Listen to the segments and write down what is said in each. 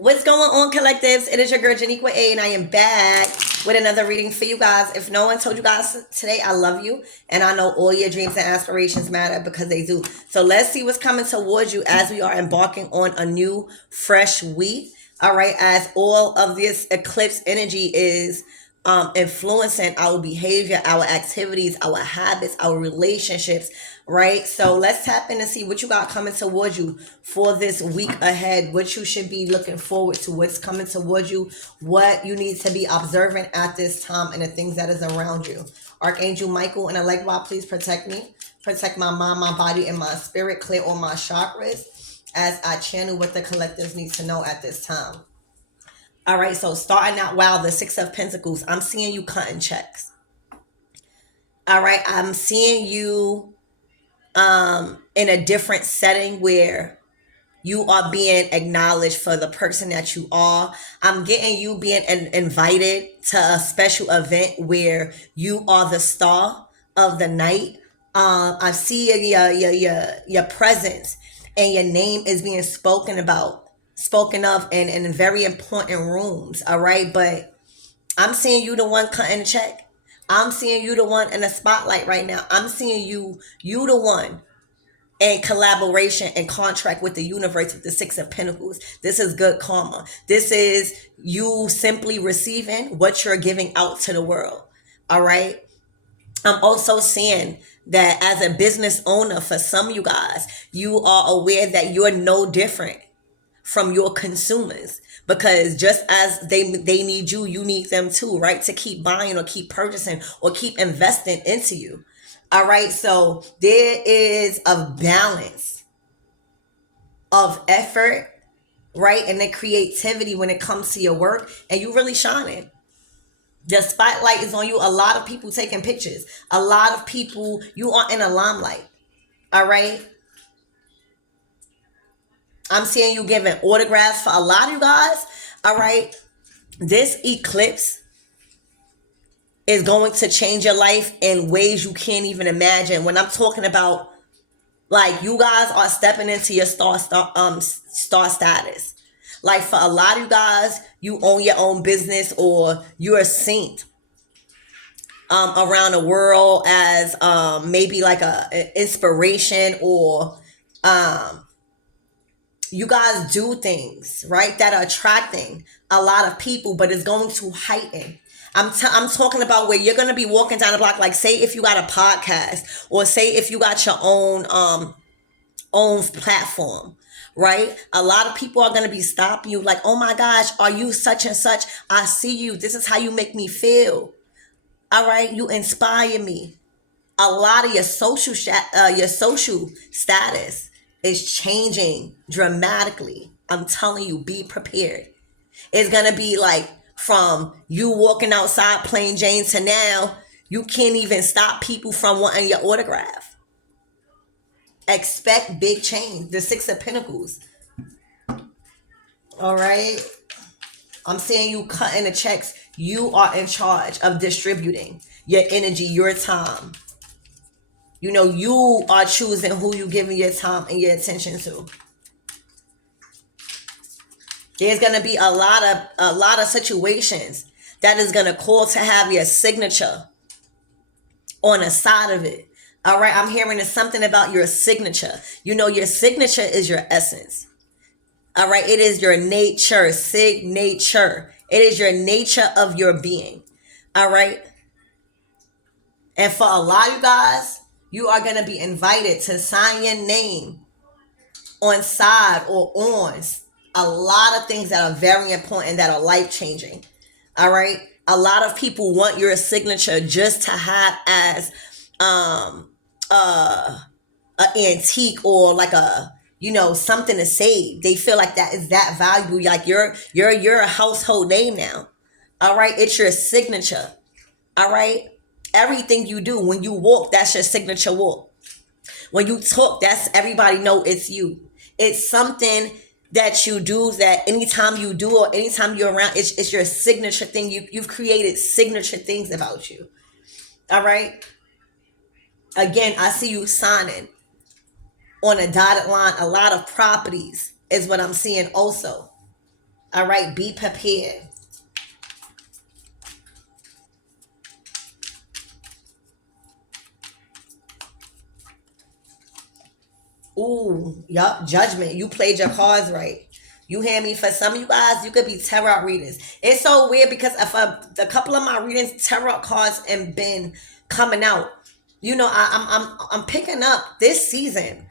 What's going on, collectives? It is your girl Janiqua A, and I am back with another reading for you guys. If no one told you guys today, I love you, and I know all your dreams and aspirations matter because they do. So let's see what's coming towards you as we are embarking on a new, fresh week. All right, as all of this eclipse energy is influencing our behavior, our activities, our habits, our relationships, right? So let's tap in and see what you got coming towards you for this week ahead, what you should be looking forward to, what's coming towards you, what you need to be observant at this time, and the things that is around you. Archangel Michael and Elect Bob, please protect me, protect my mind, my body, and my spirit, clear all my chakras as I channel what the collectives need to know at this time. All right, so starting out, wow, the Six of Pentacles. I'm seeing you cutting checks. All right, I'm seeing you in a different setting where you are being acknowledged for the person that you are. I'm getting you being invited to a special event where you are the star of the night. I see your presence and your name is being spoken of in very important rooms. All right, but I'm seeing you the one cutting the check. I'm seeing you the one in the spotlight right now. I'm seeing you the one in collaboration and contract with the universe with the Six of Pentacles. This is good karma. This is you simply receiving what you're giving out to the world. All right. I'm also seeing that as a business owner, for some of you guys, you are aware that you're no different from your consumers, because just as they need you, you need them too, right? To keep buying or keep purchasing or keep investing into you. All right, so there is a balance of effort, right, and the creativity when it comes to your work, and you really shining. The spotlight is on you. A lot of people taking pictures. A lot of people, you are in a limelight. All right. I'm seeing you giving autographs for a lot of you guys. All right. This eclipse is going to change your life in ways you can't even imagine. When I'm talking about, like, you guys are stepping into your star status. Like, for a lot of you guys, you own your own business or you're a saint around the world as maybe like an inspiration, or you guys do things, right, that are attracting a lot of people, but it's going to heighten. I'm talking about where you're going to be walking down the block, like say if you got a podcast, or say if you got your own platform, right? A lot of people are going to be stopping you like, oh my gosh, are you such and such? I see you. This is how you make me feel. All right, you inspire me. A lot of your social status is changing dramatically. I'm telling you, be prepared. It's gonna be like from you walking outside plain Jane to now you can't even stop people from wanting your autograph. Expect big change. The Six of Pentacles. All right. I'm saying you cutting the checks. You are in charge of distributing your energy, your time. You know, you are choosing who you giving your time and your attention to. There's gonna be a lot of situations that is gonna call to have your signature on the side of it. All right, I'm hearing something about your signature. You know, your signature is your essence. All right, it is your nature, signature. It is your nature of your being. All right. And for a lot of you guys, you are going to be invited to sign your name on side or on a lot of things that are very important, that are life-changing. All right. A lot of people want your signature just to have as an antique, or like a, you know, something to save. They feel like that is that valuable. Like you're a household name now. All right. It's your signature. All right. Everything you do, when you walk, that's your signature walk. When you talk, that's everybody know it's you. It's something that you do that anytime you do or anytime you're around, it's your signature thing. You've created signature things about you. All right. Again, I see you signing on a dotted line. A lot of properties is what I'm seeing also. All right, be prepared. Ooh, yup, judgment. You played your cards right. You hear me? For some of you guys, you could be tarot readers. It's so weird because if a couple of my readings, tarot cards, and been coming out. You know, I'm picking up this season.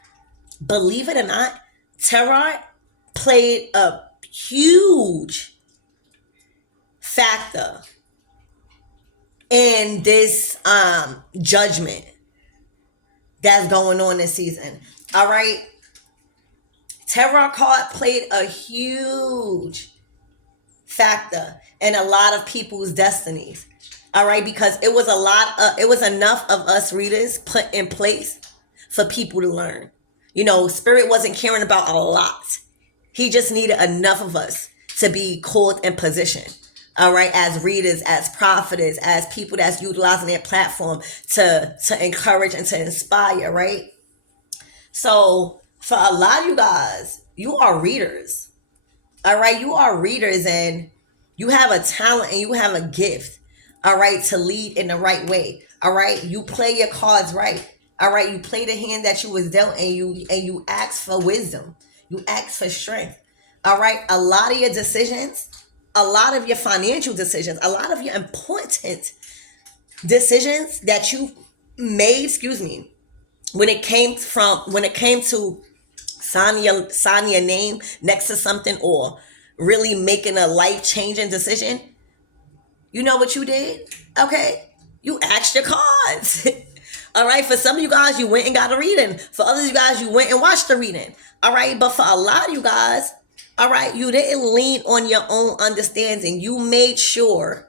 Believe it or not, tarot played a huge factor in this judgment that's going on this season. All right, tarot card played a huge factor in a lot of people's destinies. All right, because it was enough of us readers put in place for people to learn. You know, spirit wasn't caring about a lot. He just needed enough of us to be called in position. All right, as readers, as prophetess, as people that's utilizing their platform to encourage and to inspire, right? So for a lot of you guys, you are readers. All right, you are readers and you have a talent and you have a gift. All right, to lead in the right way. All right, you play your cards right. All right, you play the hand that you was dealt and you ask for wisdom. You ask for strength. All right, a lot of your decisions, a lot of your financial decisions, a lot of your important decisions that you made, excuse me, when it came to signing your name next to something or really making a life-changing decision, you know what you did? Okay. You asked your cards. All right. For some of you guys, you went and got a reading. For others of you guys, you went and watched the reading. All right. But for a lot of you guys, all right, you didn't lean on your own understanding. You made sure,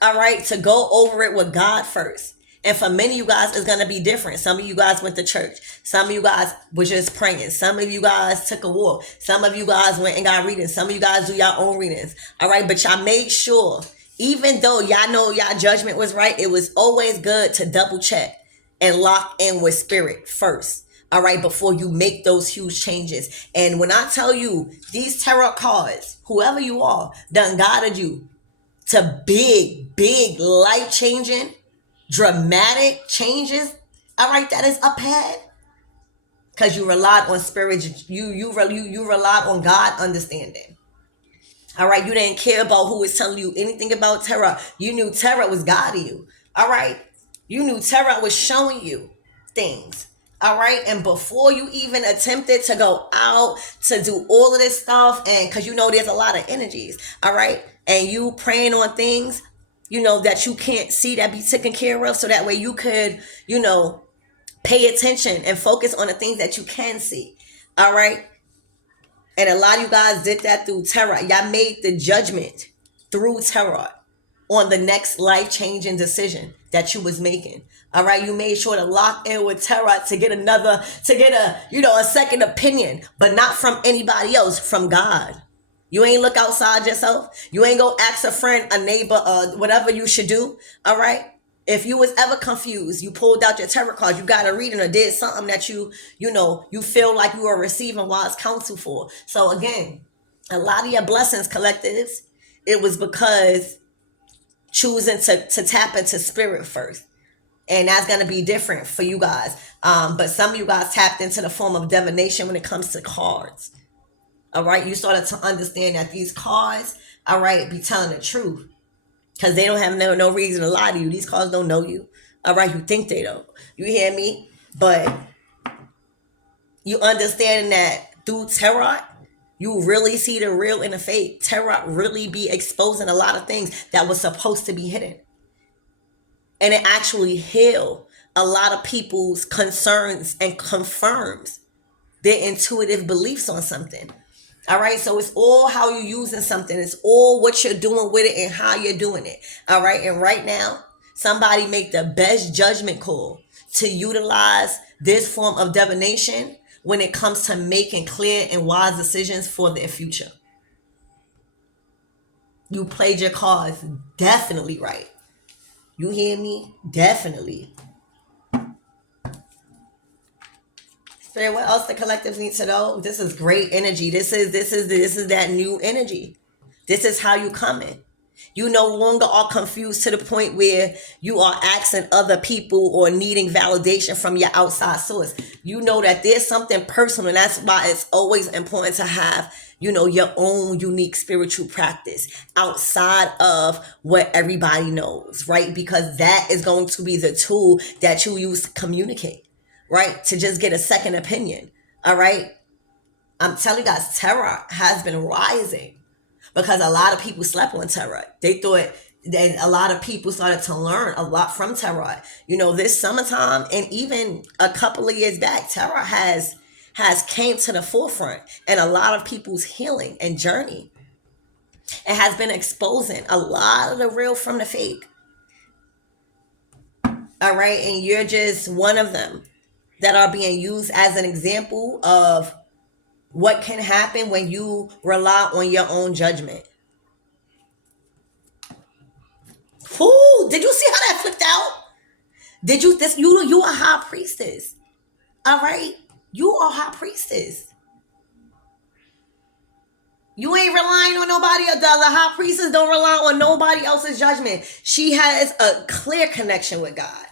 all right, to go over it with God first. And for many of you guys, it's going to be different. Some of you guys went to church. Some of you guys were just praying. Some of you guys took a walk. Some of you guys went and got readings. Some of you guys do your own readings. All right. But y'all made sure, even though y'all know y'all judgment was right, it was always good to double check and lock in with spirit first. All right. Before you make those huge changes. And when I tell you these tarot cards, whoever you are, done guided you to big, life-changing, dramatic changes, all right, that is up ahead. Because you relied on spirit, you relied on God understanding. All right, you didn't care about who was telling you anything about tarot. You knew tarot was guiding you. All right, you knew tarot was showing you things. All right, and before you even attempted to go out to do all of this stuff, and because you know there's a lot of energies, all right, and you praying on things, you know, that you can't see that be taken care of, so that way you could, you know, pay attention and focus on the things that you can see. All right, and a lot of you guys did that through tarot. Y'all made the judgment through tarot on the next life-changing decision that you was making. All right, you made sure to lock in with tarot to get a second opinion, but not from anybody else, from God. You ain't look outside yourself. You ain't go ask a friend, a neighbor, whatever you should do. All right. If you was ever confused, you pulled out your tarot cards, you got a reading or did something that you feel like you are receiving wise counsel for. So again, a lot of your blessings, collectives, it was because choosing to tap into spirit first. And that's going to be different for you guys. But some of you guys tapped into the form of divination when it comes to cards. All right. You started to understand that these cards, all right, be telling the truth. Because they don't have no reason to lie to you. These cards don't know you. All right. You think they don't. You hear me? But you understand that through tarot, you really see the real and the fake. Tarot really be exposing a lot of things that was supposed to be hidden. And it actually heal a lot of people's concerns and confirms their intuitive beliefs on something. All right. So it's all how you're using something. It's all what you're doing with it and how you're doing it. All right. And right now, somebody make the best judgment call to utilize this form of divination when it comes to making clear and wise decisions for their future. You played your cards definitely right. You hear me? Definitely. Spirit, what else the collectives need to know? This is great energy. This is that new energy. This is how you coming. You no longer are confused to the point where you are asking other people or needing validation from your outside source. You know that there's something personal, and that's why it's always important to have, your own unique spiritual practice outside of what everybody knows, right? Because that is going to be the tool that you use to communicate, right? To just get a second opinion, all right? I'm telling you guys, terror has been rising because a lot of people slept on tarot. They thought that a lot of people started to learn a lot from tarot. This summertime and even a couple of years back, tarot has came to the forefront and a lot of people's healing and journey. It has been exposing a lot of the real from the fake. All right, and you're just one of them that are being used as an example of what can happen when you rely on your own judgment. Ooh, did you see how that flipped out? Did you this you are high priestess. All right? You are high priestess. You ain't relying on nobody else. The high priestess don't rely on nobody else's judgment. She has a clear connection with God.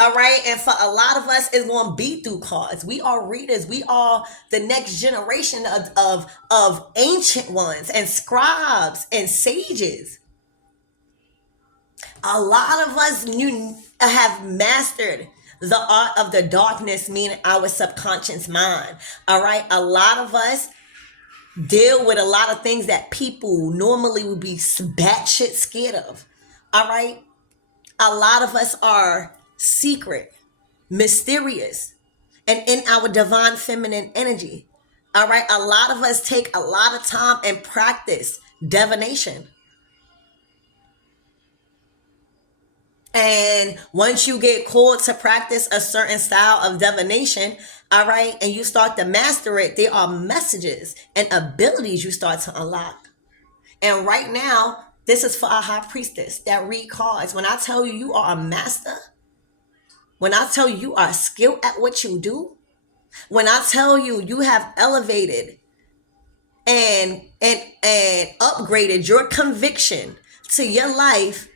All right. And for a lot of us, it's going to be through cards. We are readers. We are the next generation of ancient ones and scribes and sages. A lot of us have mastered the art of the darkness, meaning our subconscious mind. All right. A lot of us deal with a lot of things that people normally would be batshit scared of. All right. A lot of us are secret, mysterious, and in our divine feminine energy. All right. A lot of us take a lot of time and practice divination. And once you get called to practice a certain style of divination, all right, and you start to master it, there are messages and abilities you start to unlock. And right now, this is for a high priestess that read cards. When I tell you you are a master, when I tell you you are skilled at what you do, when I tell you you have elevated and upgraded your conviction to your life,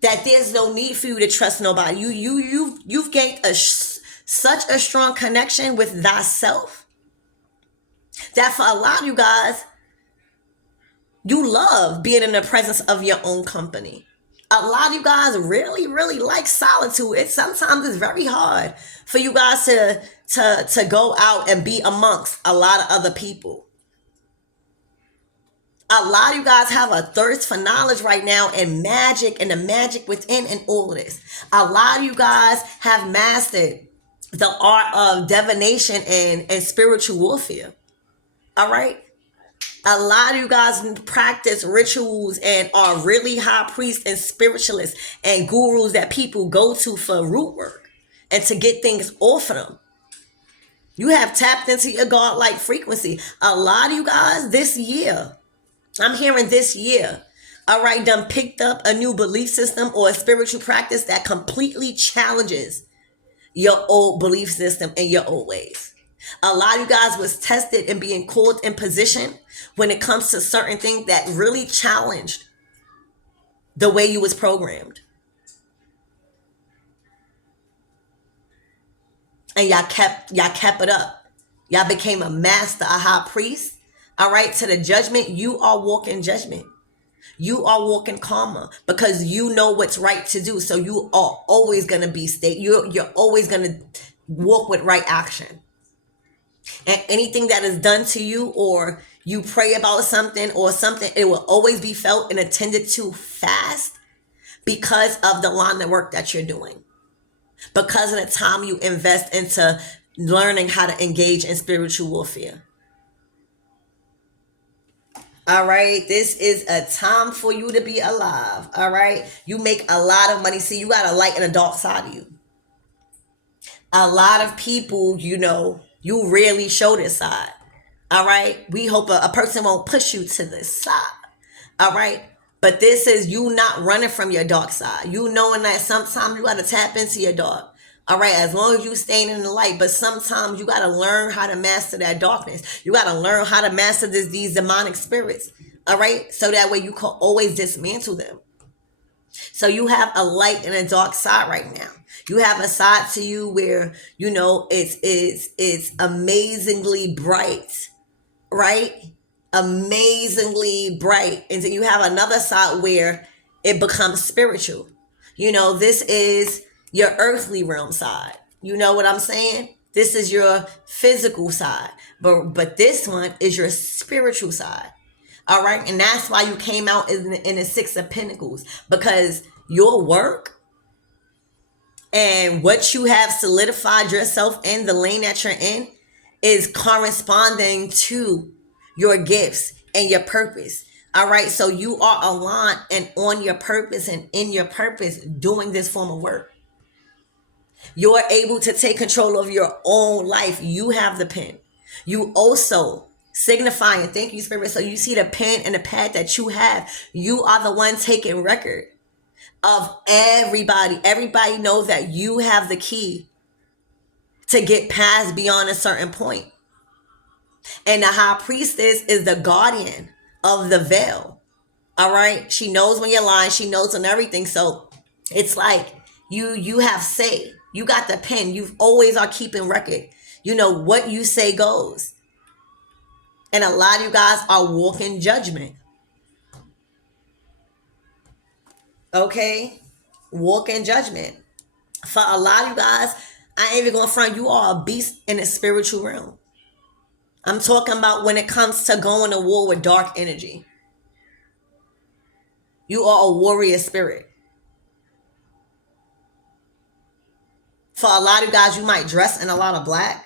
that there's no need for you to trust nobody. You've gained such a strong connection with thyself that for a lot of you guys, you love being in the presence of your own company. A lot of you guys really, really like solitude. Sometimes it's very hard for you guys to go out and be amongst a lot of other people. A lot of you guys have a thirst for knowledge right now and magic and the magic within and all of this. A lot of you guys have mastered the art of divination and spiritual warfare. All right? A lot of you guys practice rituals and are really high priests and spiritualists and gurus that people go to for root work and to get things off of them. You have tapped into your godlike frequency. A lot of you guys this year, I'm hearing this year, all right, done picked up a new belief system or a spiritual practice that completely challenges your old belief system and your old ways. A lot of you guys was tested and being called in position when it comes to certain things that really challenged the way you was programmed. And y'all kept it up. Y'all became a master, a high priest. All right, to the judgment, you are walking judgment. You are walking karma because you know what's right to do. So you are always going to be you're always going to walk with right action. And anything that is done to you or you pray about something or something, it will always be felt and attended to fast because of the line of work that you're doing. Because of the time you invest into learning how to engage in spiritual warfare. All right. This is a time for you to be alive. All right. You make a lot of money. See, you got a light and a dark side of you. A lot of people, you rarely show this side. All right. We hope a person won't push you to this side. All right. But this is you not running from your dark side. You knowing that sometimes you got to tap into your dark. All right, as long as you staying in the light, but sometimes you got to learn how to master that darkness. You got to learn how to master these demonic spirits. All right, so that way you can always dismantle them. So you have a light and a dark side right now. You have a side to you where it's amazingly bright, right? Amazingly bright. And then you have another side where it becomes spiritual. This is your earthly realm side. You know what I'm saying? This is your physical side. But this one is your spiritual side. All right. And that's why you came out in the Six of Pentacles, because your work and what you have solidified yourself in, the lane that you're in, is corresponding to your gifts and your purpose. All right. So you are aligned and on your purpose and in your purpose doing this form of work. You're able to take control of your own life. You have the pen. You also signifying, thank you, Spirit. So you see the pen and the pad that you have. You are the one taking record of everybody. Everybody knows that you have the key to get past beyond a certain point. And the high priestess is the guardian of the veil. All right. She knows when you're lying. She knows on everything. So it's like you have say. You got the pen. You always are keeping record. What you say goes. And a lot of you guys are walking judgment. Okay? Walking judgment. For a lot of you guys, I ain't even going to front, you are a beast in the spiritual realm. I'm talking about when it comes to going to war with dark energy. You are a warrior spirit. For a lot of you guys, you might dress in a lot of black.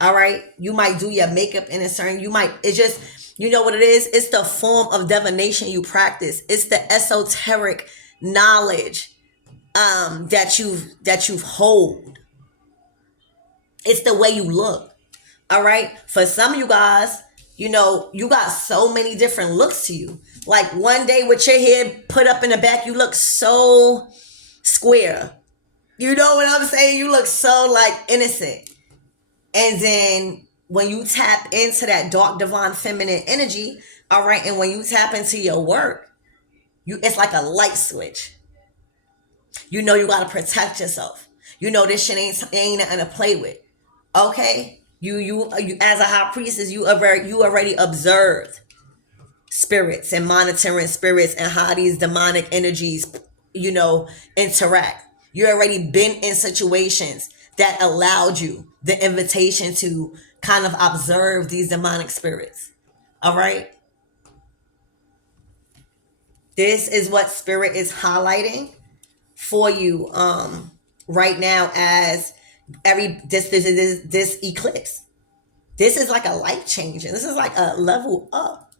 All right. You might do your makeup in a certain, it's just, you know what it is? It's the form of divination you practice. It's the esoteric knowledge that you've hold. It's the way you look. All right. For some of you guys, you got so many different looks to you. Like one day with your hair put up in the back, you look so square. You know what I'm saying? You look so like innocent. And then when you tap into that dark divine feminine energy, all right, and when you tap into your work, it's like a light switch. You got to protect yourself. This shit ain't nothing to play with. Okay? You as a high priestess, you already observed spirits and monitoring spirits and how these demonic energies, interact. You already been in situations that allowed you the invitation to kind of observe these demonic spirits. All right. This is what Spirit is highlighting for you right now as this eclipse. This is like a life changing. This is like a level up.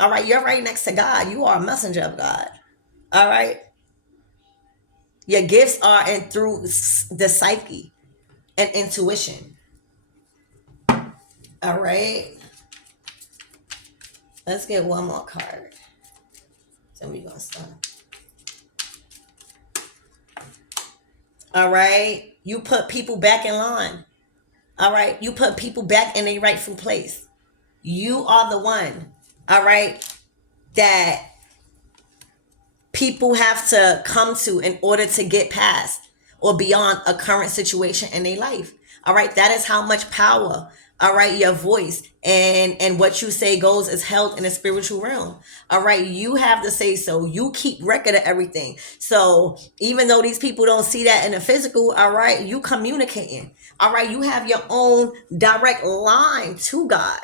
All right. You're right next to God. You are a messenger of God. All right. Your gifts are through the psyche and intuition. All right. Let's get one more card. Then we're going to start. All right. You put people back in line. All right. You put people back in their rightful place. You are the one. All right. That people have to come to in order to get past or beyond a current situation in their life. All right. That is how much power, all right, your voice and what you say goes is held in the spiritual realm. All right. You have to say so. You keep record of everything. So even though these people don't see that in the physical, all right, you communicating. All right. You have your own direct line to God.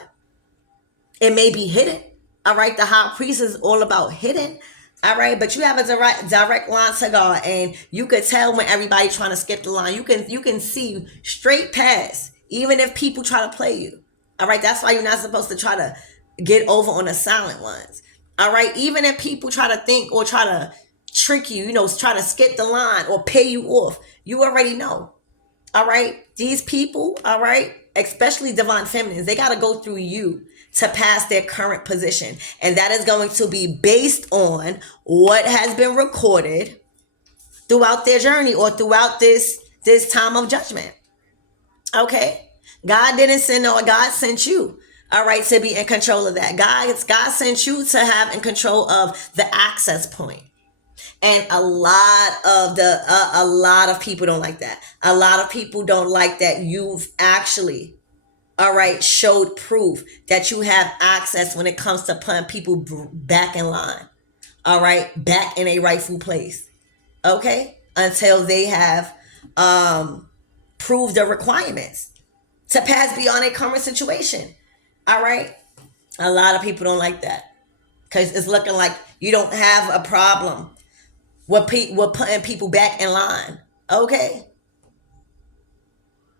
It may be hidden. All right. The high priest is all about hidden. All right, but you have a direct line to God, and you could tell when everybody's trying to skip the line. You can see straight past, even if people try to play you. All right, that's why you're not supposed to try to get over on the silent ones. All right, even if people try to think or try to trick you, try to skip the line or pay you off, you already know. All right, these people, all right, especially divine feminines, they got to go through you to pass their current position. And that is going to be based on what has been recorded throughout their journey or throughout this this time of judgment. Okay? God didn't send, no, God sent you. All right, to be in control of that. God sent you to have in control of the access point. And a lot of people don't like that. A lot of people don't like that you've actually, all right, showed proof that you have access when it comes to putting people back in line. All right, back in a rightful place. Okay, until they have proved the requirements to pass beyond a current situation. All right, a lot of people don't like that because it's looking like you don't have a problem with putting people back in line. Okay,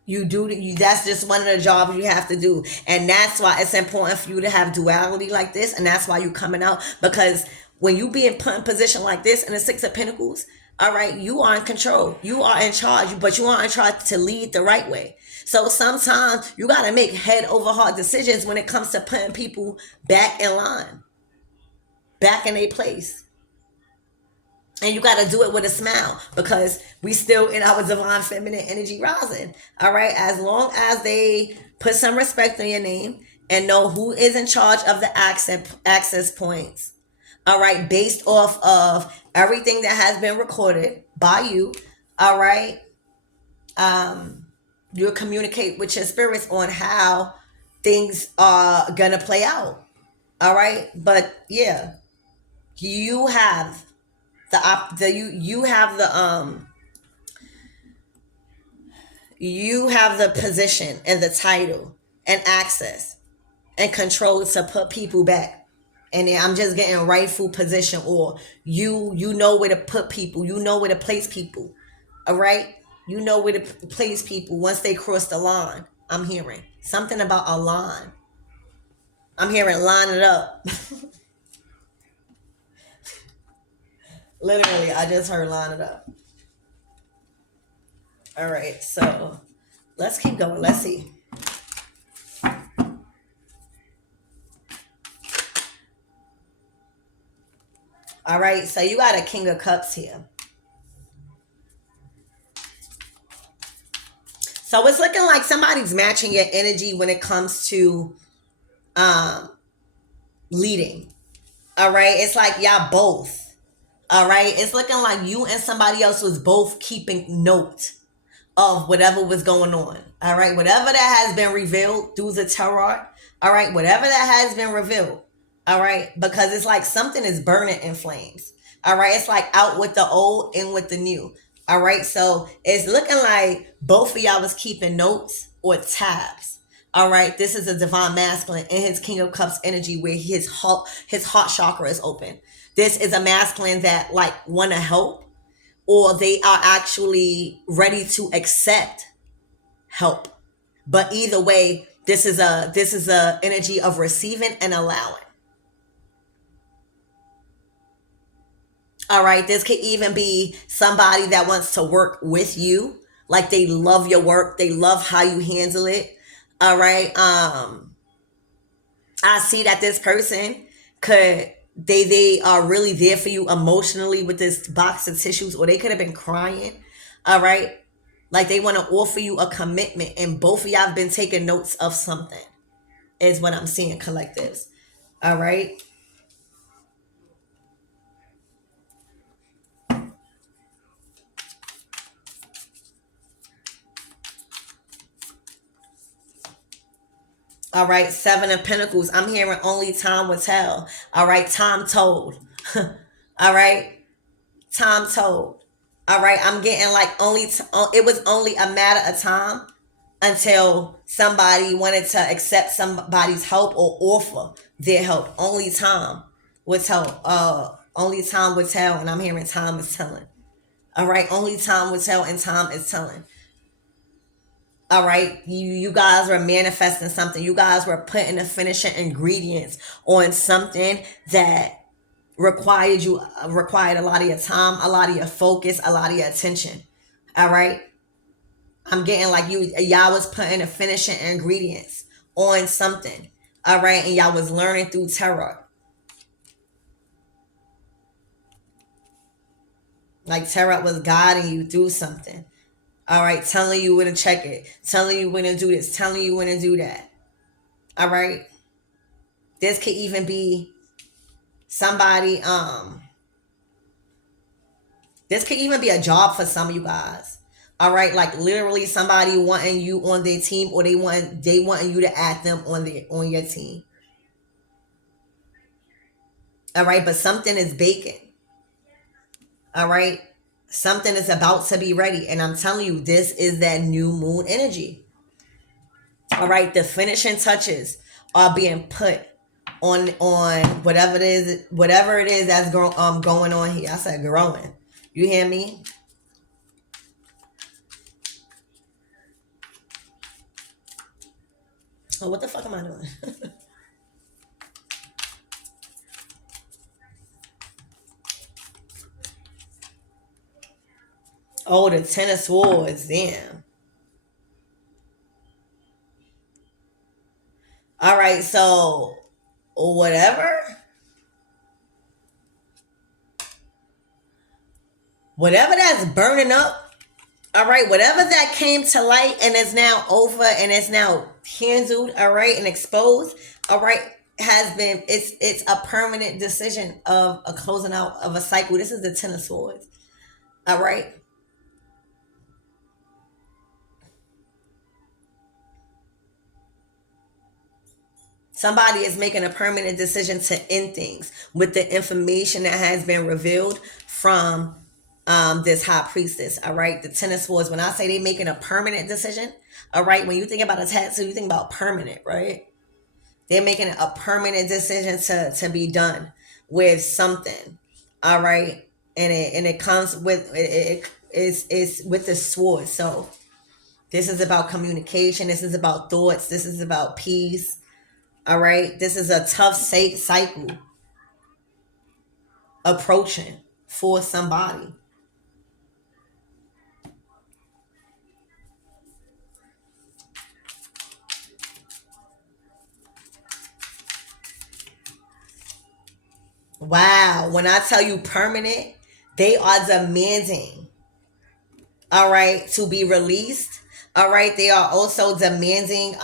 you do. That's just one of the jobs you have to do, and that's why it's important for you to have duality like this, and that's why you're coming out, because when you be in put in position like this in the Six of Pentacles, all right, you are in control, you are in charge, but you are in charge to lead the right way. So sometimes you got to make head over heart decisions when it comes to putting people back in line, back in a place. And you got to do it with a smile, because we still in our divine feminine energy rising. All right. As long as they put some respect on your name and know who is in charge of the access points. All right. Based off of everything that has been recorded by you. All right. You'll communicate with your spirits on how things are going to play out. All right. But yeah, you have you have the position and the title and access and control to put people back. And I'm just getting rightful position, or you know where to put people, you know where to place people. All right, you know where to place people once they cross the line. I'm hearing something about a line. I'm hearing line it up. Literally, I just heard line it up. All right, so let's keep going. Let's see. All right, so you got a King of Cups here. So it's looking like somebody's matching your energy when it comes to leading. All right, it's like y'all both. All right, it's looking like you and somebody else was both keeping note of whatever was going on. All right, whatever that has been revealed through the tarot. All right, whatever that has been revealed. All right, because it's like something is burning in flames. All right, it's like out with the old, in with the new. All right, so it's looking like both of y'all was keeping notes or tabs. All right, this is a divine masculine in his King of Cups energy, where his heart chakra is open. This is a masculine that like want to help, or they are actually ready to accept help. But either way, this is a energy of receiving and allowing. All right, this could even be somebody that wants to work with you. Like they love your work, they love how you handle it. All right. I see that this person could they are really there for you emotionally with this box of tissues, or they could have been crying. All right. Like they want to offer you a commitment, and both of y'all have been taking notes of something, is what I'm seeing, collectives. All right. All right, Seven of Pentacles. I'm hearing only time will tell. All right, time told. All right, time told. All right, I'm getting like it was only a matter of time until somebody wanted to accept somebody's help or offer their help. Only time will tell. Only time will tell, and I'm hearing time is telling. All right, only time will tell, and time is telling. All right, you guys were manifesting something. You guys were putting the finishing ingredients on something that required a lot of your time, a lot of your focus, a lot of your attention. All right, I'm getting like y'all was putting the finishing ingredients on something. All right, and y'all was learning through tarot. Like tarot was guiding you through something. All right, telling you when to check it, telling you when to do this, telling you when to do that. All right. This could even be somebody, this could even be a job for some of you guys. All right, like literally somebody wanting you on their team, or they wanting you to add them on your team. All right, but something is baking. All right, something is about to be ready, and I'm telling you, this is that new moon energy. All right, the finishing touches are being put on whatever it is that's going on here. I said growing. You hear me? Oh, what the fuck am I doing? Oh, the Ten of Swords. Damn. All right, so whatever, whatever that's burning up. All right, whatever that came to light and is now over and is now handled. All right, and exposed. All right, has been it's a permanent decision of a closing out of a cycle. This is the Ten of Swords. All right. Somebody is making a permanent decision to end things with the information that has been revealed from this high priestess. All right. The Ten of Swords. When I say they making a permanent decision, all right. When you think about a tattoo, you think about permanent, right? They're making a permanent decision to be done with something. All right. And it comes with it's with the sword. So this is about communication. This is about thoughts. This is about peace. All right. This is a tough cycle approaching for somebody. Wow. When I tell you permanent, they are demanding, all right, to be released. All right. They are also demanding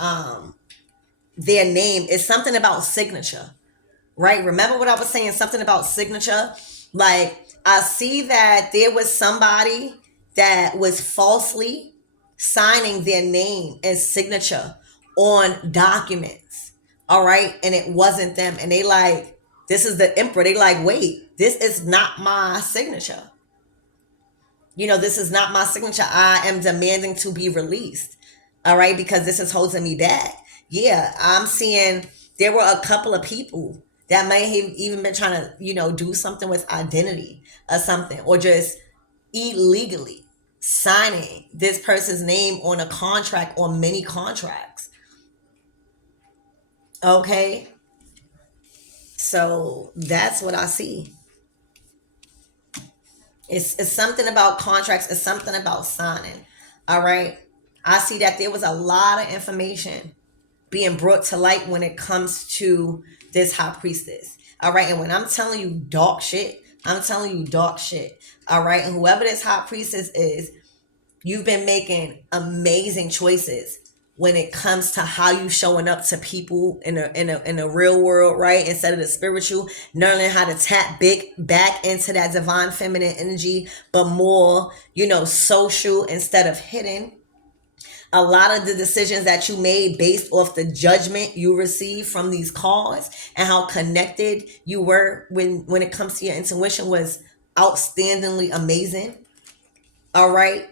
their name. It's something about signature. Right? Remember what I was saying? Something about signature. Like, I see that there was somebody that was falsely signing their name and signature on documents. All right. And it wasn't them. And they like, this is the emperor. They like, wait, this is not my signature. This is not my signature. I am demanding to be released. All right. Because this is holding me back. Yeah. I'm seeing there were a couple of people that may have even been trying to, do something with identity or something, or just illegally signing this person's name on a contract or many contracts. Okay. So that's what I see. It's something about contracts. It's something about signing. All right. I see that there was a lot of information being brought to light when it comes to this high priestess. All right. And when I'm telling you dark shit, I'm telling you dark shit. All right. And whoever this high priestess is, you've been making amazing choices when it comes to how you showing up to people in the real world, right? Instead of the spiritual, learning how to tap back into that divine feminine energy, but more, social instead of hidden. A lot of the decisions that you made based off the judgment you received from these cards and how connected you were when it comes to your intuition was outstandingly amazing. All right.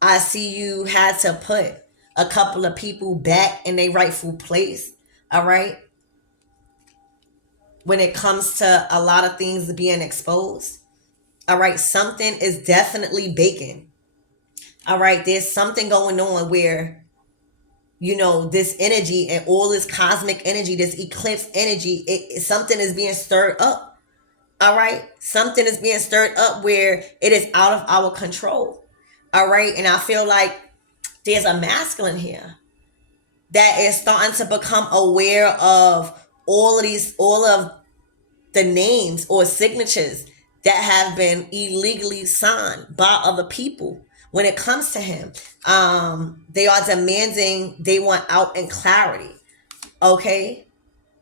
I see you had to put a couple of people back in their rightful place. All right. When it comes to a lot of things being exposed. All right. Something is definitely baking. All right. There's something going on where, this energy and all this cosmic energy, this eclipse energy, something is being stirred up. All right. Something is being stirred up where it is out of our control. All right. And I feel like there's a masculine here that is starting to become aware of all of the names or signatures that have been illegally signed by other people when it comes to him. They are demanding, they want out and clarity. Okay.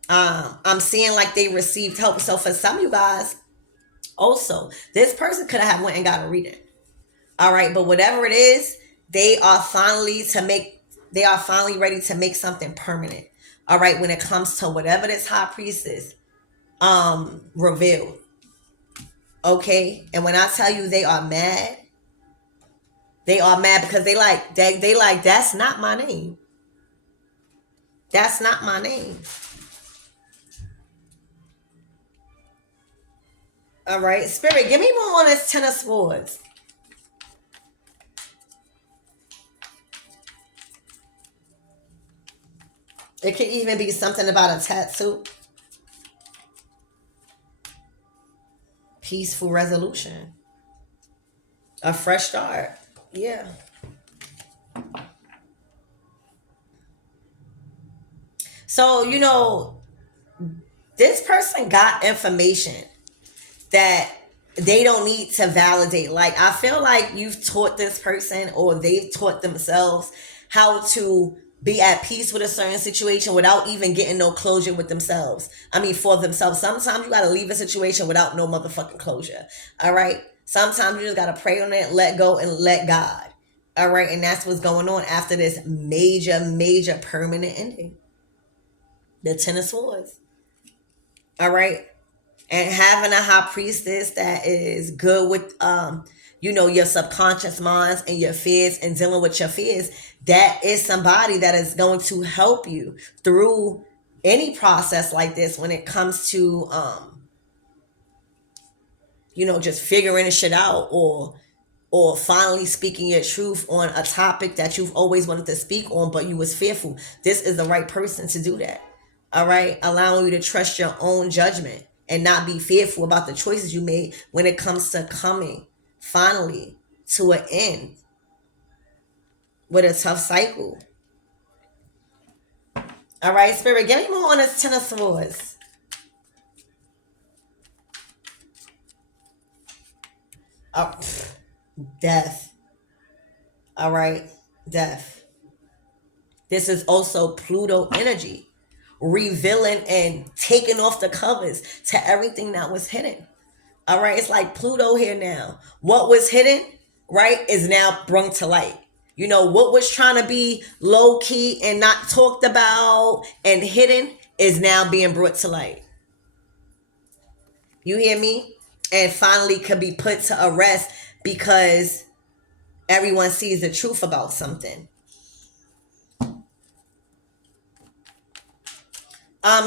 I'm seeing like they received help. So for some of you guys, also, this person could have went and got a reading. All right, but whatever it is, they are finally ready to make something permanent. All right, when it comes to whatever this high priestess revealed. Okay, and when I tell you they are mad because they like that's not my name. That's not my name. All right, Spirit, give me more on this Ten of Swords. It could even be something about a tattoo. Peaceful resolution. A fresh start. Yeah. So, you know, this person got information that they don't need to validate. Like, I feel like you've taught this person or they've taught themselves how to be at peace with a certain situation without even getting no closure with themselves. I mean, for themselves. Sometimes you got to leave a situation without no motherfucking closure. All right. Sometimes you just got to pray on it, let go, and let God. All right. And that's what's going on after this major permanent ending. The Ten of Swords. All right. And having a high priestess that is good with you know, your subconscious minds and your fears and dealing with your fears, that is somebody that is going to help you through any process like this when it comes to you know, just figuring the shit out or finally speaking your truth on a topic that you've always wanted to speak on but you was fearful. This is the right person to do that. All right, allowing you to trust your own judgment and not be fearful about the choices you made when it comes to coming finally to an end with a tough cycle. All right, Spirit, give me more on this Ten of Swords. Oh, death. All right, death. This is also Pluto energy, revealing and taking off the covers to everything that was hidden. All right, it's like Pluto here now. What was hidden, right, is now brought to light. You know, what was trying to be low key and not talked about and hidden is now being brought to light. You hear me? And finally could be put to rest because everyone sees the truth about something.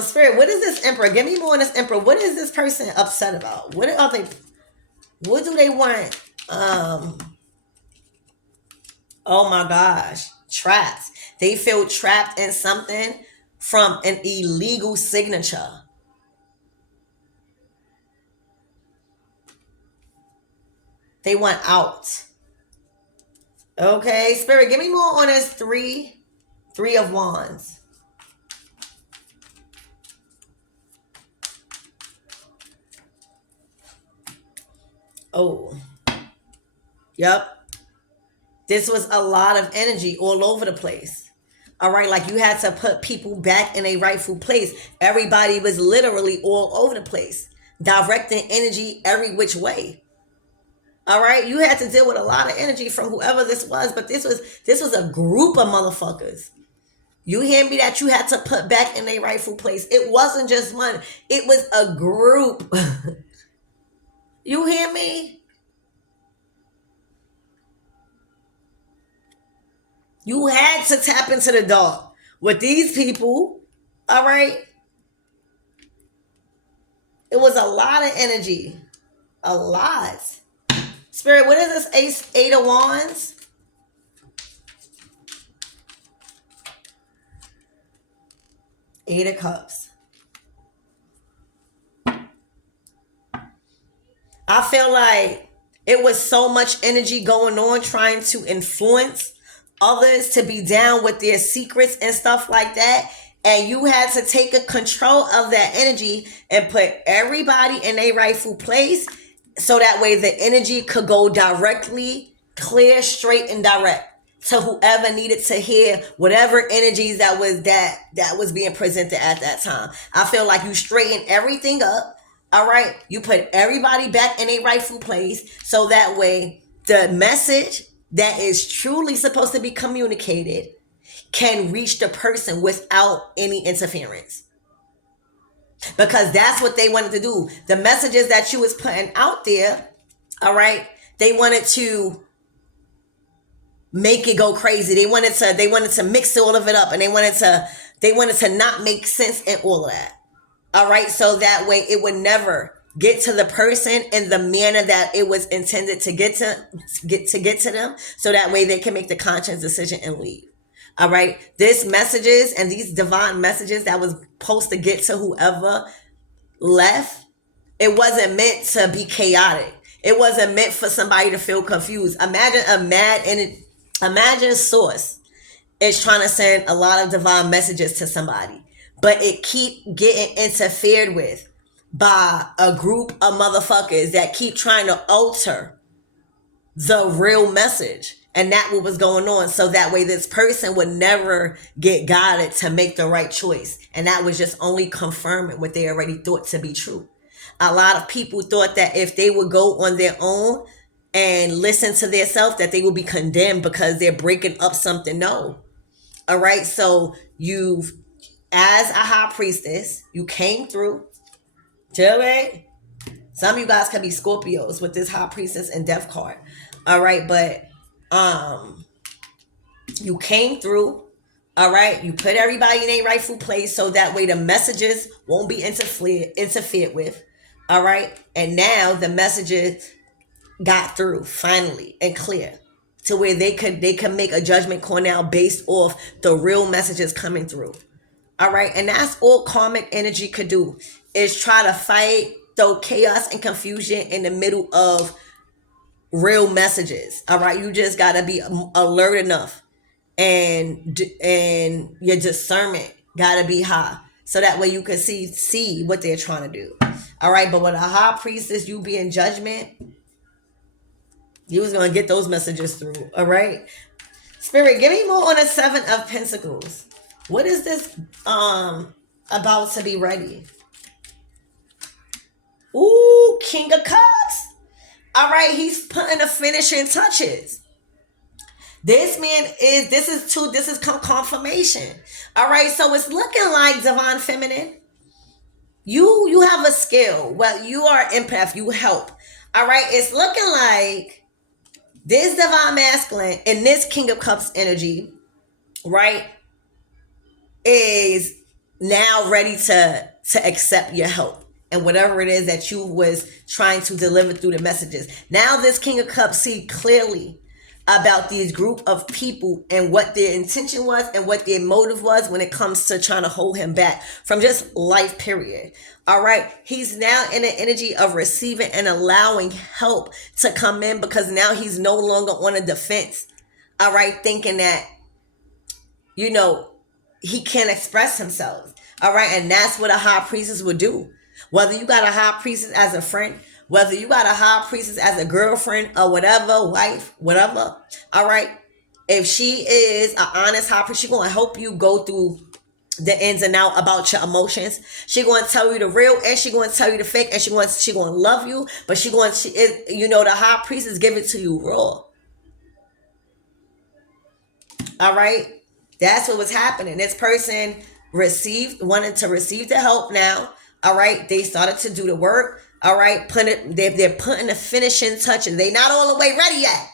Spirit, what is this Emperor? Give me more on this Emperor. What is this person upset about? What do they want? Oh my gosh, trapped. They feel trapped in something from an illegal signature. They want out. Okay, Spirit, give me more on this three of Wands. Oh, yep. This was a lot of energy all over the place. All right, like you had to put people back in a rightful place. Everybody was literally all over the place, directing energy every which way. All right, you had to deal with a lot of energy from whoever this was, but this was a group of motherfuckers. You hear me? That you had to put back in a rightful place. It wasn't just one. It was a group. You hear me? You had to tap into the dark with these people. All right. It was a lot of energy. A lot. Spirit, what is this? Eight of Wands? Eight of Cups. I feel like it was so much energy going on trying to influence others to be down with their secrets and stuff like that. And you had to take a control of that energy and put everybody in a rightful place so that way the energy could go directly clear, straight, and direct to whoever needed to hear whatever energies that was being presented at that time. I feel like you straighten everything up. All right, you put everybody back in a rightful place, so that way the message that is truly supposed to be communicated can reach the person without any interference, because that's what they wanted to do. The messages that you was putting out there, all right, they wanted to make it go crazy. They wanted to mix all of it up, and they wanted to not make sense in all of that. All right, so that way it would never get to the person in the manner that it was intended to get to them, so that way they can make the conscious decision and leave. All right, this messages and these divine messages that was supposed to get to whoever left, it wasn't meant to be chaotic. It wasn't meant for somebody to feel confused. Imagine source is trying to send a lot of divine messages to somebody, but it keep getting interfered with by a group of motherfuckers that keep trying to alter the real message. And that what was going on. So that way this person would never get guided to make the right choice. And that was just only confirming what they already thought to be true. A lot of people thought that if they would go on their own and listen to their self, that they would be condemned because they're breaking up something. No. All right. So as a high priestess, you came through. Tell me. Some of you guys could be Scorpios with this high priestess and death card. All right. But you came through. All right. You put everybody in a rightful place, so that way the messages won't be interfered with. All right. And now the messages got through finally and clear, to where they could make a judgment call now based off the real messages coming through. All right. And that's all karmic energy could do, is try to fight, throw chaos and confusion in the middle of real messages. All right. You just got to be alert enough, and your discernment got to be high, so that way you can see what they're trying to do. All right. But with a high priestess, you be in judgment, you was going to get those messages through. All right. Spirit, give me more on the Seven of Pentacles. What is this about to be ready? Ooh, King of Cups. All right, he's putting the finishing touches. This is confirmation. All right, so it's looking like divine feminine. You have a skill. Well, you are empath. You help. All right, it's looking like this divine masculine and this King of Cups energy, right, is now ready to accept your help and whatever it is that you was trying to deliver through the messages. Now this King of Cups see clearly about these group of people and what their intention was and what their motive was when it comes to trying to hold him back from just life, period. All right. He's now in an energy of receiving and allowing help to come in, because now he's no longer on a defense. All right. Thinking that, he can't express himself. All right. And that's what a high priestess would do. Whether you got a high priestess as a friend, whether you got a high priestess as a girlfriend or whatever, wife, whatever. All right. If she is an honest high priestess, she's going to help you go through the ins and out about your emotions. She going to tell you the real, and she going to tell you the fake, and she going to love you, but the high priestess give it to you raw. All right. That's what was happening. This person wanted to receive the help now. All right. They started to do the work. All right. They're putting the finishing touches. They're not all the way ready yet.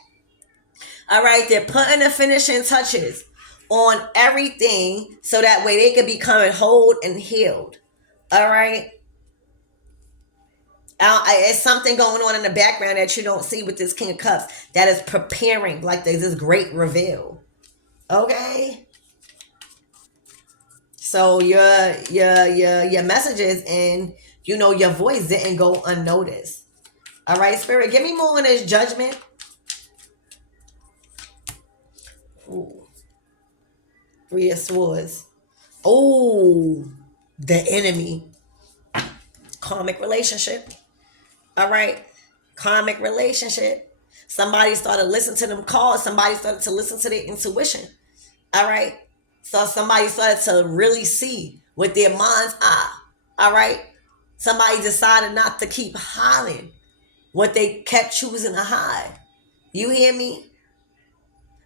All right. They're putting the finishing touches on everything, so that way they can become whole and healed. All right. It's something going on in the background that you don't see with this King of Cups that is preparing, like there's this great reveal. Okay. So your messages and your voice didn't go unnoticed. All right, Spirit, give me more on this Judgment. Ooh. Three of Swords. Oh, the enemy. Karmic relationship. All right. Karmic relationship. Somebody started listening to them calls. Somebody started to listen to their intuition. All right. So somebody started to really see with their mind's eye. All right. Somebody decided not to keep hiding what they kept choosing to hide. You hear me?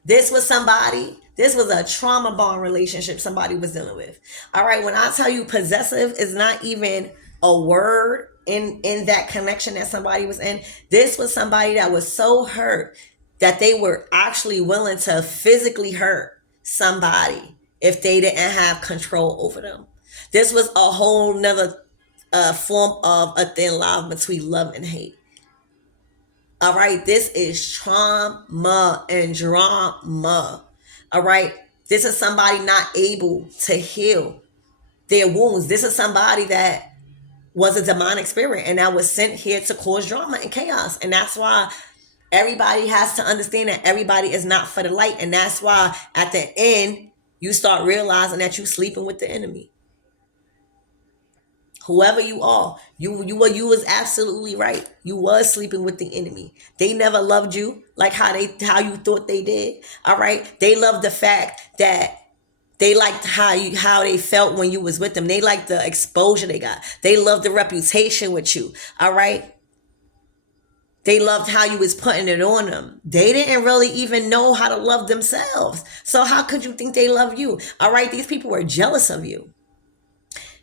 This was a trauma bond relationship somebody was dealing with. All right, when I tell you possessive is not even a word in that connection that somebody was in, this was somebody that was so hurt that they were actually willing to physically hurt somebody if they didn't have control over them. This was a whole nother form of a thin line between love and hate. All right, this is trauma and drama. All right, this is somebody not able to heal their wounds. This is somebody that was a demonic spirit and that was sent here to cause drama and chaos. And that's why everybody has to understand that everybody is not for the light. And that's why at the end, you start realizing that you're sleeping with the enemy. Whoever you are, you was absolutely right. You was sleeping with the enemy. They never loved you like how you thought they did. All right, they loved the fact that they liked how they felt when you was with them. They liked the exposure they got. They loved the reputation with you. All right. They loved how you was putting it on them. They didn't really even know how to love themselves. So how could you think they love you? All right, these people were jealous of you.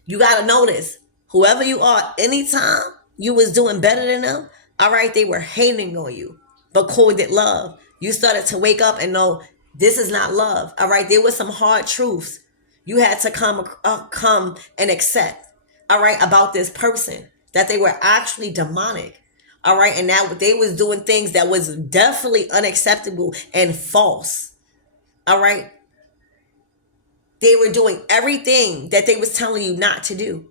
You got to notice, whoever you are, anytime you was doing better than them, all right, they were hating on you, but called it love. You started to wake up and know this is not love. All right, there was some hard truths you had to come and accept. All right, about this person, that they were actually demonic. All right, and that they was doing things that was definitely unacceptable and false. All right, they were doing everything that they was telling you not to do.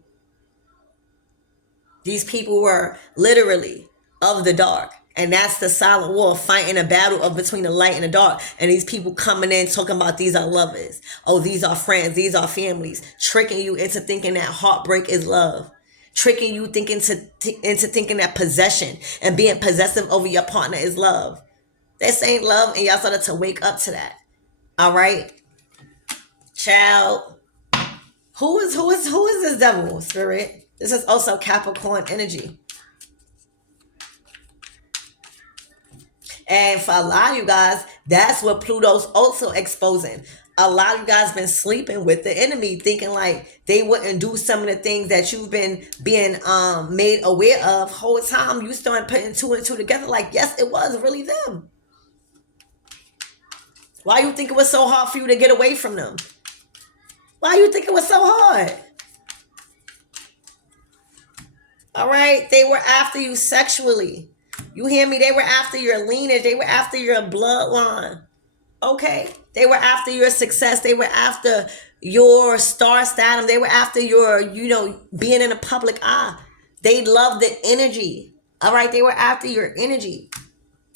These people were literally of the dark. And that's the silent war, fighting a battle of between the light and the dark. And these people coming in talking about these are lovers. Oh, these are friends. These are families. Tricking you into thinking that heartbreak is love. Tricking you into thinking that possession and being possessive over your partner is love. This ain't love, and y'all started to wake up to that. All right? Child. Who is this devil, spirit? This is also Capricorn energy. And for a lot of you guys, that's what Pluto's also exposing. A lot of you guys been sleeping with the enemy, thinking like they wouldn't do some of the things that you've been being made aware of. Whole time you start putting two and two together like, yes, it was really them. Why you think it was so hard for you to get away from them? Why you think it was so hard? All right, they were after you sexually. You hear me? They were after your lineage. They were after your bloodline. Okay? They were after your success. They were after your star status. They were after your, being in the public eye. They loved the energy. All right? They were after your energy.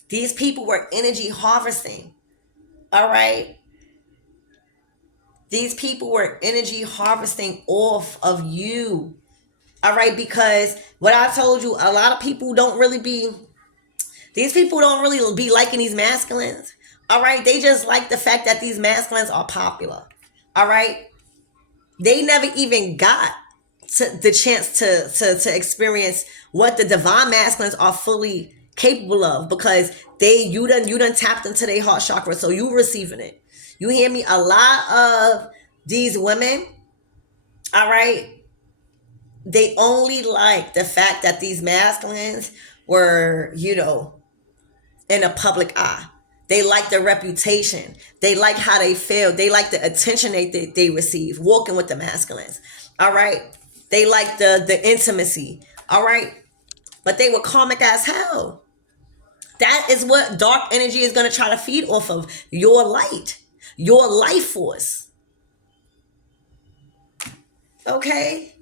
These people were energy harvesting. All right? These people were energy harvesting off of you. All right? Because what I told you, a lot of people don't really be... These people don't really be liking these masculines. All right. They just like the fact that these masculines are popular. All right. They never even got the chance to experience what the divine masculines are fully capable of, because you done tapped into their heart chakra. So you receiving it. You hear me? A lot of these women, all right, they only like the fact that these masculines were, in a public eye. They like their reputation. They like how they feel. They like the attention they receive walking with the masculines. All right. They like the intimacy. All right. But they were karmic as hell. That is what dark energy is going to try to feed off of. Your light. Your life force. Okay.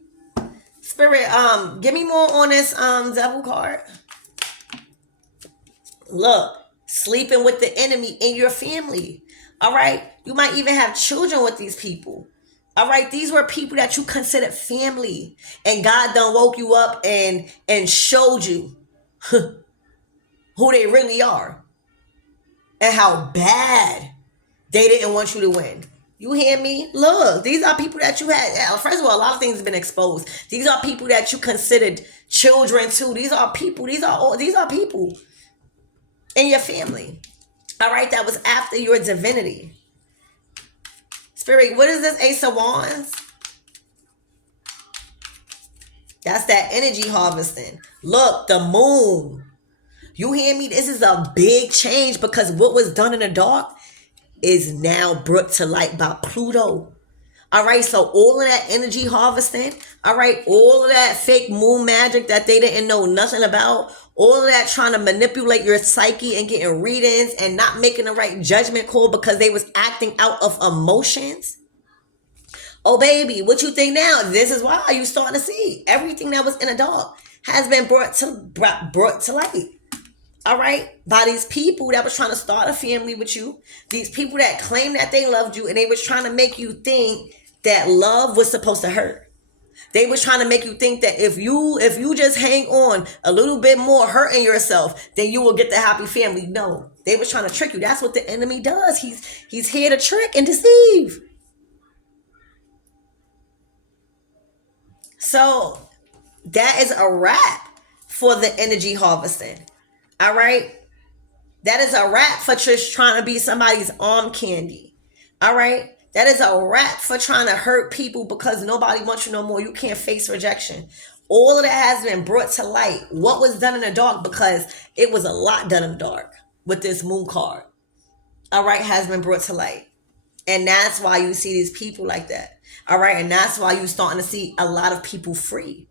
Spirit, give me more on this devil card. Look, sleeping with the enemy in your family. All right. You might even have children with these people. All right. These were people that you considered family. And God done woke you up and showed you who they really are. and how bad they didn't want you to win. You hear me? Look, these are people that you had. First of all, a lot of things have been exposed. These are people that you considered children too. These are people. These are people in your family. All right, that was after your divinity. Spirit, what is this Ace of Wands? That's that energy harvesting. Look, the moon. You hear me? This is a big change because what was done in the dark is now brought to light by Pluto. All right, so all of that energy harvesting, all right, all of that fake moon magic that they didn't know nothing about, all of that trying to manipulate your psyche and getting readings and not making the right judgment call because they was acting out of emotions. Oh, baby, what you think now? This is why you starting to see everything that was in the dark has been brought to light. All right, by these people that was trying to start a family with you, these people that claim that they loved you, and they was trying to make you think that love was supposed to hurt. They was trying to make you think that if you just hang on a little bit more hurting yourself, then you will get the happy family. No, they was trying to trick you. That's what the enemy does. He's here to trick and deceive. So that is a wrap for the energy harvesting. All right. That is a wrap for just trying to be somebody's arm candy. All right. That is a wrap for trying to hurt people because nobody wants you no more. You can't face rejection. All of that has been brought to light. What was done in the dark, because it was a lot done in the dark with this moon card. All right, has been brought to light. And that's why you see these people like that. All right. And that's why you're starting to see a lot of people free.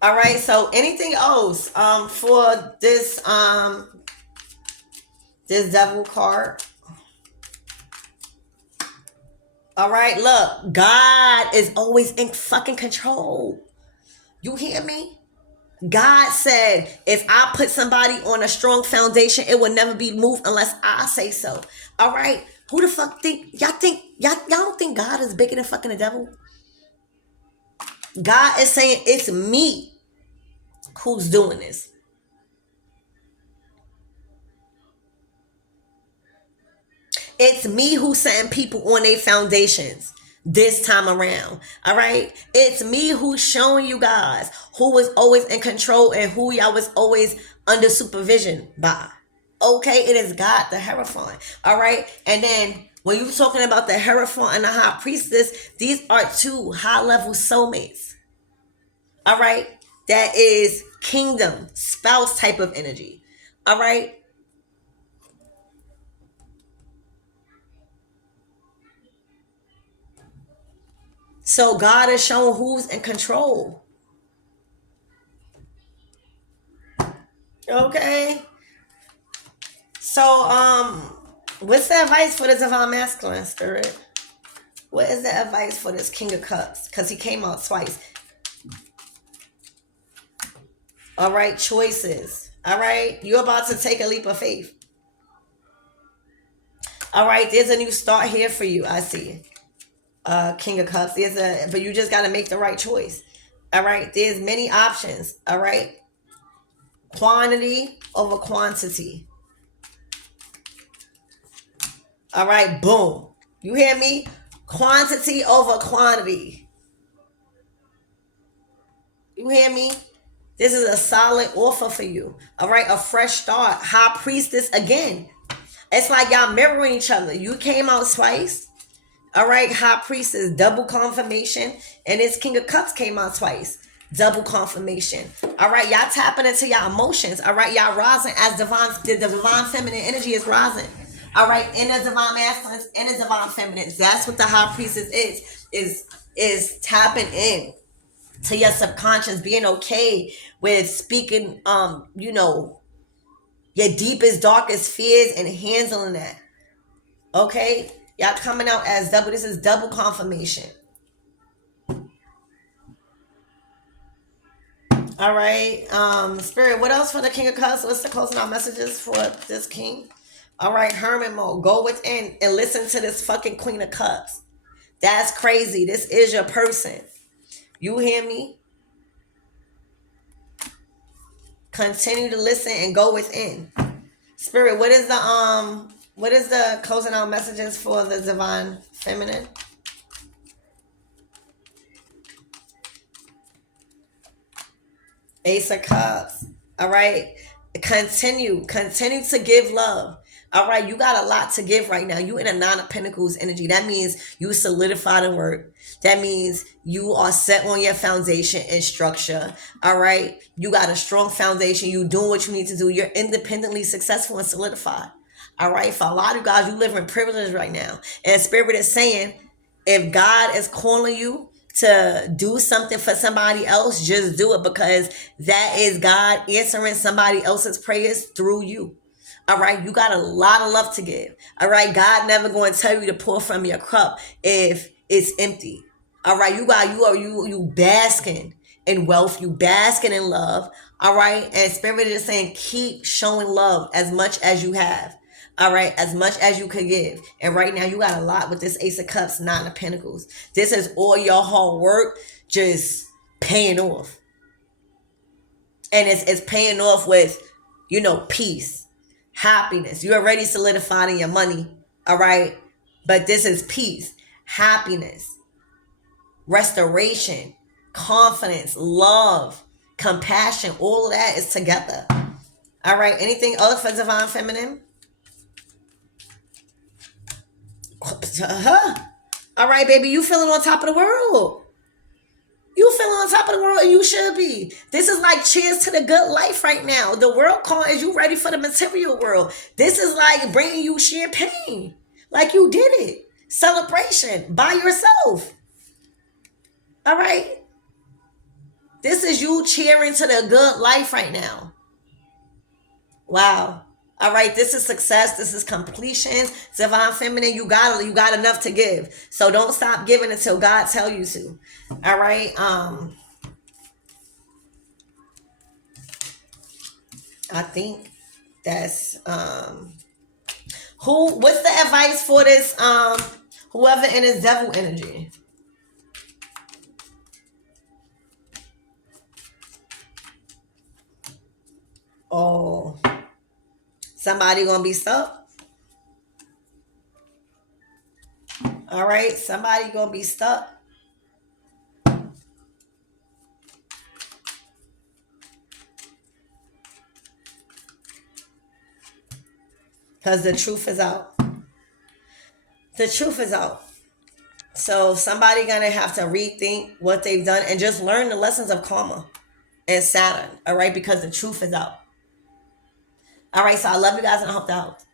All right. So anything else for this this devil card? All right. Look, God is always in fucking control. You hear me? God said, if I put somebody on a strong foundation, it will never be moved unless I say so. All right. Who the fuck y'all don't think God is bigger than fucking the devil? God is saying it's me who's doing this. It's me who's setting people on their foundations this time around. All right. It's me who's showing you guys who was always in control and who y'all was always under supervision by. Okay. It is God, the Hierophant. All right. And then when you're talking about the Hierophant and the High Priestess, these are two high level soulmates. All right. That is kingdom, spouse type of energy. All right. So God is showing who's in control. Okay. So, what's the advice for the divine masculine, Spirit? What is the advice for this King of Cups? Because he came out twice. All right, choices. All right, you're about to take a leap of faith. All right, there's a new start here for you. I see. King of Cups. But you just got to make the right choice. All right, there's many options. All right, quantity over quantity. All right, boom. You hear me? Quantity over quantity. You hear me? This is a solid offer for you. All right, a fresh start. High Priestess again. It's like y'all mirroring each other. You came out twice. All right, High Priestess, double confirmation. And this King of Cups came out twice. Double confirmation. All right, y'all tapping into y'all emotions. All right, y'all rising as divine. The divine feminine energy is rising. All right, in the divine masculine, in the divine feminine. That's what the High Priestess is tapping in to your subconscious, being okay with speaking, your deepest, darkest fears and handling that. Okay, y'all coming out as double. This is double confirmation. All right, Spirit. What else for the King of Cups? What's the closing out messages for this King? All right, Hermit mode. Go within and listen to this fucking Queen of Cups. That's crazy. This is your person. You hear me? Continue to listen and go within. Spirit, what is the closing out messages for the divine feminine? Ace of Cups. All right. Continue to give love. All right, you got a lot to give right now. You in a Nine of Pentacles energy. That means you solidified in work. That means you are set on your foundation and structure. All right, you got a strong foundation. You doing what you need to do. You're independently successful and solidified. All right, for a lot of you guys, you live in privilege right now. And Spirit is saying, if God is calling you to do something for somebody else, just do it, because that is God answering somebody else's prayers through you. All right, you got a lot of love to give. All right, God never going to tell you to pour from your cup if it's empty. All right, you basking in wealth, you basking in love. All right, and Spirit is saying keep showing love as much as you have. All right, as much as you could give. And right now you got a lot with this Ace of Cups, Nine of Pentacles. This is all your hard work just paying off. And it's paying off with, peace, happiness. You're already solidified in your money. All right. But this is peace, happiness, restoration, confidence, love, compassion. All of that is together. All right. Anything other for divine feminine? All right, baby, you feeling on top of the world. You feeling on top of the world, and you should be. This is like cheers to the good life right now. The world call is you ready for the material world. This is like bringing you champagne. Like you did it. Celebration by yourself. All right. This is you cheering to the good life right now. Wow. All right, this is success. This is completion. Divine feminine, you got enough to give. So don't stop giving until God tell you to. All right. I think that's what's the advice for this whoever in this devil energy? Oh, somebody gonna be stuck. All right, somebody gonna be stuck. Because the truth is out. The truth is out. So somebody gonna have to rethink what they've done and just learn the lessons of karma and Saturn. All right, because the truth is out. All right, so I love you guys and I hope that helps.